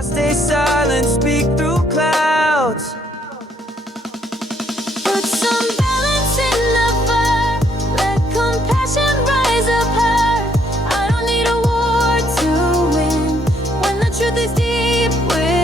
I stay silent, speak through clouds. Put some balance in the fire. Let compassion rise up high. I don't need a war to win. When the truth is deep within.